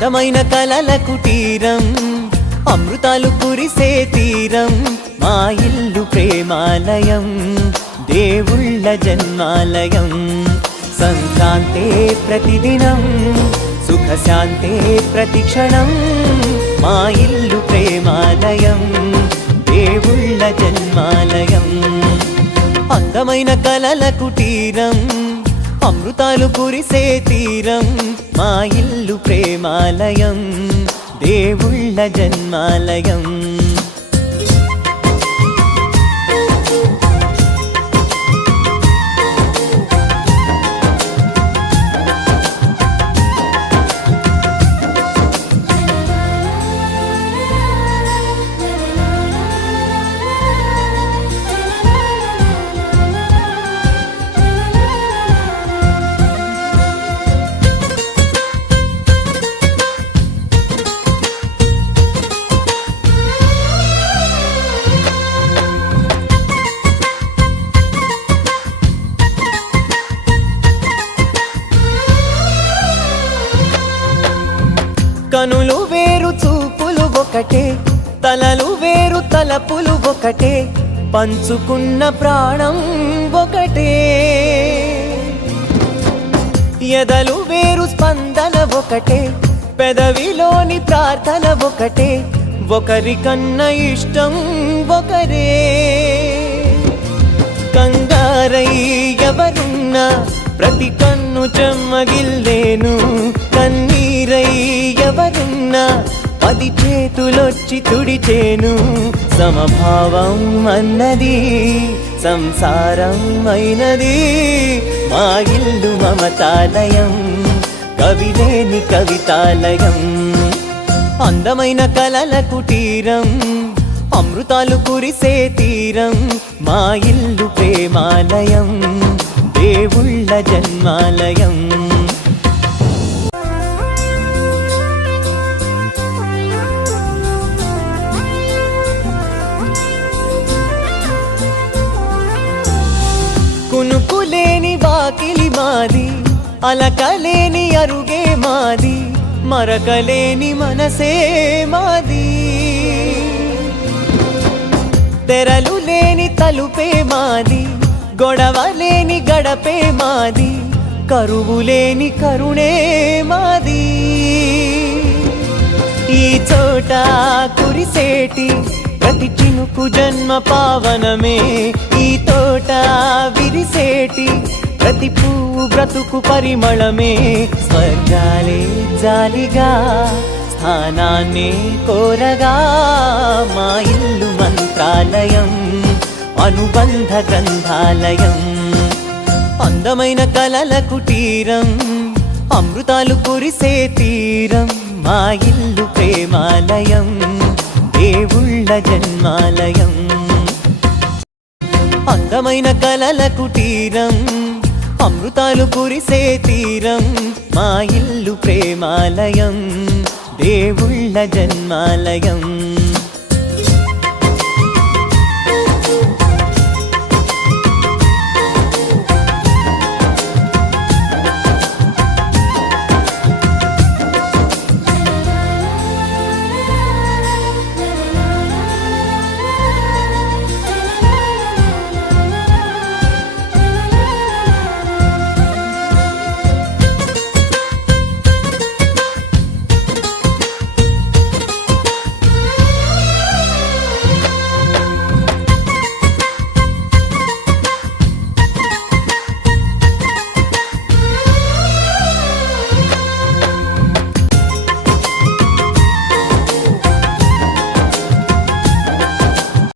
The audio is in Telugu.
అందమైన కలల కుటీరం, అమృతాలు కురిసే తీరం, మా ఇల్లు ప్రేమాలయం, దేవుళ్ళ జన్మాలయం. సంక్రాంతే ప్రతిదినం, సుఖశాంతే ప్రతిక్షణం, మా ఇల్లు ప్రేమాలయం, దేవుళ్ళ జన్మాలయం. అందమైన కలల కుటీరం, అమృతాలు కురిసే తీరం, మా ఇల్లు ప్రేమాలయం, దేవుళ్ళ జన్మాలయం. కనులు వేరు చూపులు ఒకటే, తలలు వేరు తలపులు ఒకటే, పంచుకున్న ప్రాణం ఒకటే. ఎదలు వేరు స్పందన ఒకటే, పెదవిలోని ప్రార్థన ఒకటే, ఒకరికన్నా ఇష్టం ఒకరే. కంగారై ఎవరున్నా ప్రతి కన్ను చెమ్మగిల్లేను, కన్నీరై ఎవరున్నా 10 చేతులొచ్చి తుడిచేను. సమభావం అన్నది సంసారం అయినది, మా ఇల్లు మమతాలయం, కవిలేని కవితాలయం. అందమైన కలల కుటీరం, అమృతాలు కురిసే తీరం, మా ఇల్లు ప్రేమాలయం, దేవుళ్ళ జన్మాలయం. కునుకులేని వాకిలి మాది, అలకలేని అరుగే మాది, మరకలేని మనసే మాది. తెరలు లేని తలుపే మాది, గొడవలేని గడపే మాది, కరువులేని కరుణే మాది. ఈ చోట కురిసేటి ప్రతి చినుకు జన్మ పావనమే, ఈ తోట విరిసేటి ప్రతి పువ్వు బ్రతుకు పరిమళమే. స్వర్గాలే జాలిగా స్థానాన్ని కోరగా, మా ఇల్లు మంత్రాలయం, అనుబంధ గ్రంథాలయం. అందమైన కలల కుటీరం, అమృతాలు కురిసే తీరం, మా ఇల్లు ప్రేమాలయం, దేవుళ్ళ జన్మాలయం. అందమైన కలల కుటీరం, అమృతాలు కురిసే తీరం, మా ఇల్లు ప్రేమాలయం, దేవుళ్ళ జన్మాలయం.